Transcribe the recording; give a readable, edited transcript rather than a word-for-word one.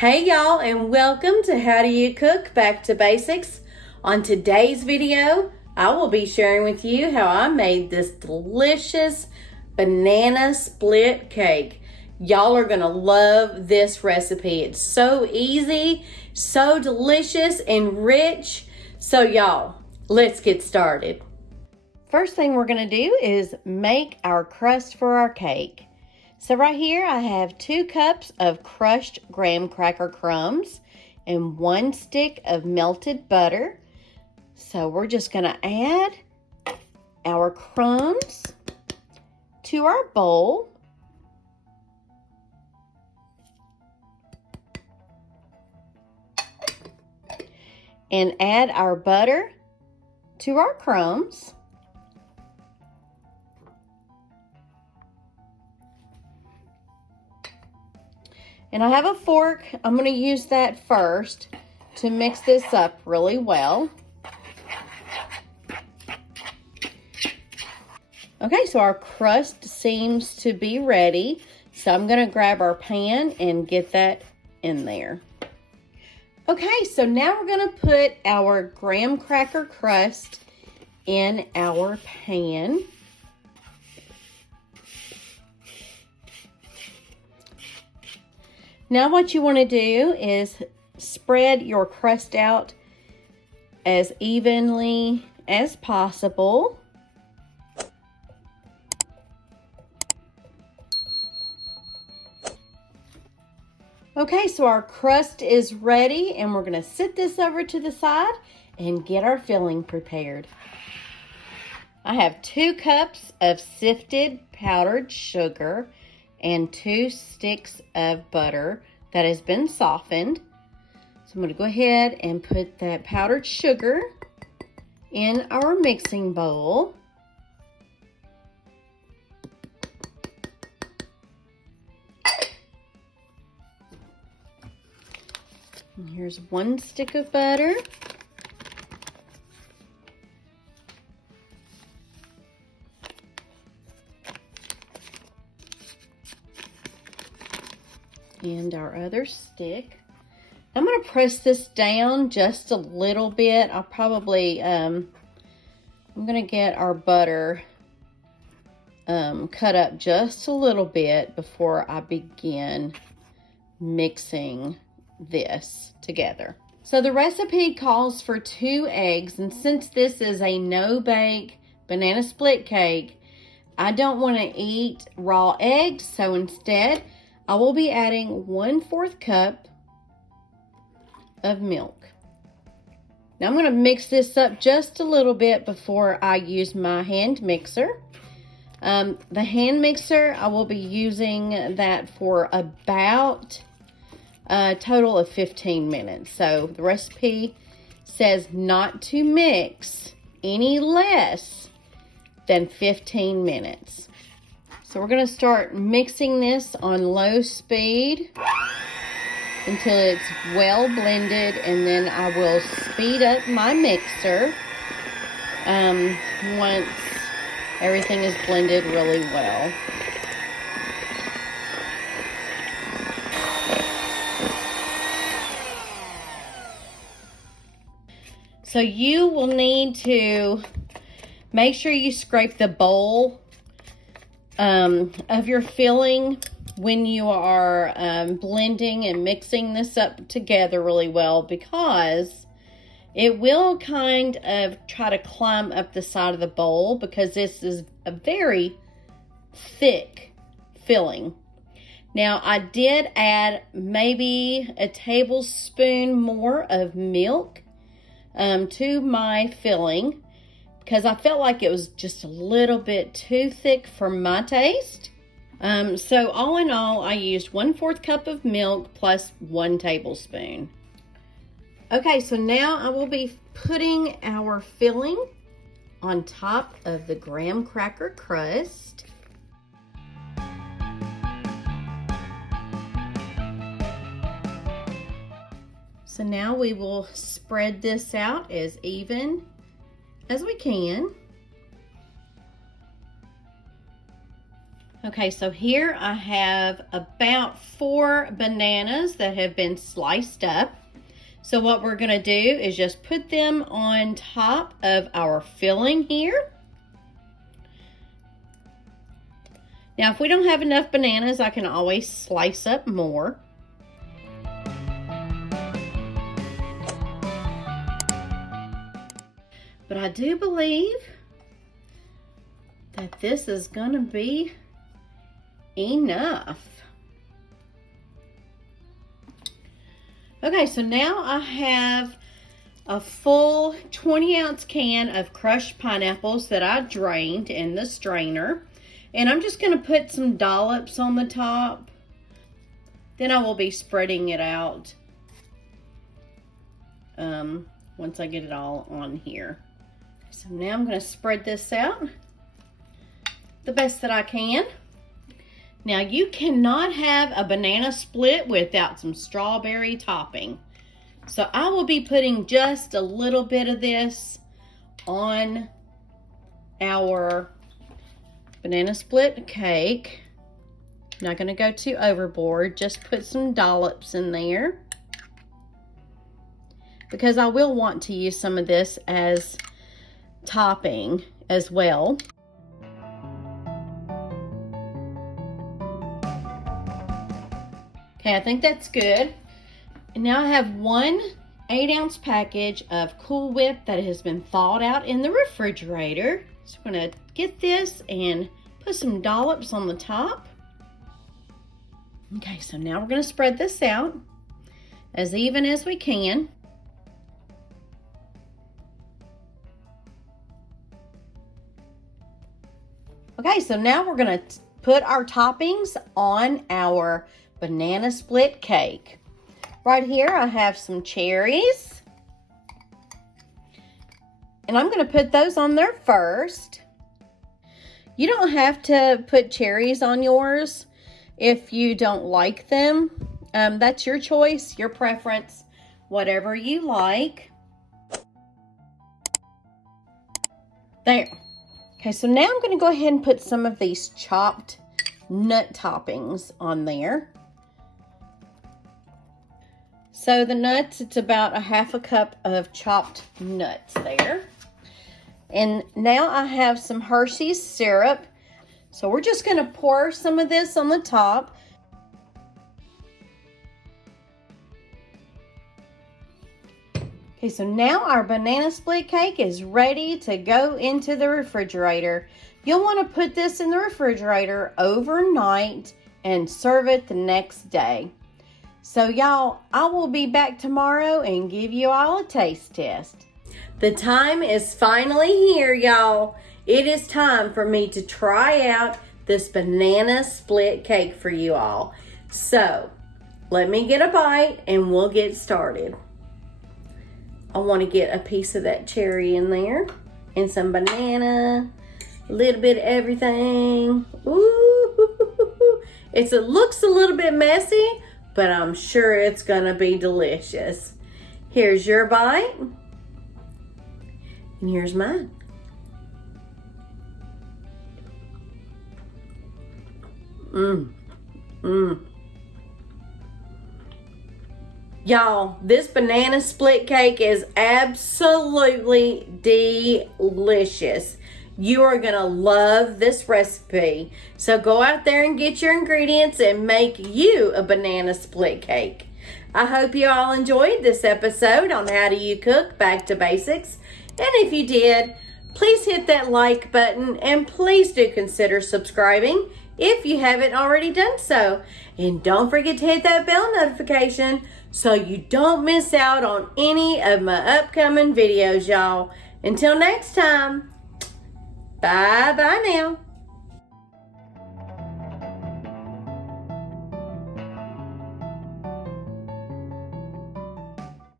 Hey y'all, and welcome to How Do You Cook Back to Basics. On today's video, I will be sharing with you how I made this delicious banana split cake. Y'all are gonna love this recipe. It's so easy, so delicious and rich. So y'all, let's get started. First thing we're gonna do is make our crust for our cake. So right here I have 2 cups of crushed graham cracker crumbs and 1 stick of melted butter. So we're just going to add our crumbs to our bowl. And add our butter to our crumbs. And I have a fork. I'm going to use that first to mix this up really well. Okay, so our crust seems to be ready. So I'm going to grab our pan and get that in there. Okay, so now we're going to put our graham cracker crust in our pan. Now what you want to do is spread your crust out as evenly as possible. Okay, so our crust is ready and we're going to sit this over to the side and get our filling prepared. I have 2 cups of sifted powdered sugar and 2 sticks of butter that has been softened. So I'm going to go ahead and put that powdered sugar in our mixing bowl. And here's 1 stick of butter. And our other stick. I'm going to press this down just a little bit. I'll probably, I'm going to get our butter cut up just a little bit before I begin mixing this together. So the recipe calls for 2 eggs, and since this is a no-bake banana split cake, I don't want to eat raw eggs, so instead I will be adding 1/4 cup of milk. Now I'm going to mix this up just a little bit before I use my hand mixer. The hand mixer, I will be using that for about a total of 15 minutes. So the recipe says not to mix any less than 15 minutes. So we're going to start mixing this on low speed until it's well blended, and then I will speed up my mixer once everything is blended really well. So you will need to make sure you scrape the bowl of your filling when you are blending and mixing this up together really well, because it will kind of try to climb up the side of the bowl because this is a very thick filling. Now I did add maybe a tablespoon more of milk to my filling, because I felt like it was just a little bit too thick for my taste. So all in all, I used 1/4 cup of milk plus 1 tablespoon. Okay, so now I will be putting our filling on top of the graham cracker crust. So now we will spread this out as even as we can. Okay, so here I have about 4 bananas that have been sliced up. So what we're gonna do is just put them on top of our filling here. Now, if we don't have enough bananas, I can always slice up more. But I do believe that this is gonna be enough. Okay, so now I have a full 20-ounce can of crushed pineapples that I drained in the strainer. And I'm just going to put some dollops on the top. Then I will be spreading it out once I get it all on here. So now I'm going to spread this out the best that I can. Now, you cannot have a banana split without some strawberry topping. So I will be putting just a little bit of this on our banana split cake. Not going to go too overboard. Just put some dollops in there, because I will want to use some of this as topping as well. Okay, I think that's good. And now I have 1 8-ounce package of Cool Whip that has been thawed out in the refrigerator. So I'm going to get this and put some dollops on the top. Okay, so now we're going to spread this out as even as we can. Okay, so now we're going to put our toppings on our banana split cake. Right here I have some cherries, and I'm going to put those on there first. You don't have to put cherries on yours if you don't like them. That's your choice, your preference, whatever you like. There. Okay, so now I'm going to go ahead and put some of these chopped nut toppings on there. So the nuts, it's about a 1/2 cup of chopped nuts there. And now I have some Hershey's syrup. So we're just going to pour some of this on the top. Okay, so now our banana split cake is ready to go into the refrigerator. You'll want to put this in the refrigerator overnight and serve it the next day. So y'all, I will be back tomorrow and give you all a taste test. The time is finally here, y'all. It is time for me to try out this banana split cake for you all. So, let me get a bite and we'll get started. I want to get a piece of that cherry in there and some banana, a little bit of everything. Ooh, it looks a little bit messy, but I'm sure it's gonna be delicious. Here's your bite, and here's mine. Y'all, this banana split cake is absolutely delicious. You are gonna love this recipe. So go out there and get your ingredients and make you a banana split cake. I hope you all enjoyed this episode on How Do You Cook Back to Basics. And if you did, please hit that like button and please do consider subscribing if you haven't already done so. And don't forget to hit that bell notification so you don't miss out on any of my upcoming videos, y'all. Until next time, bye-bye now.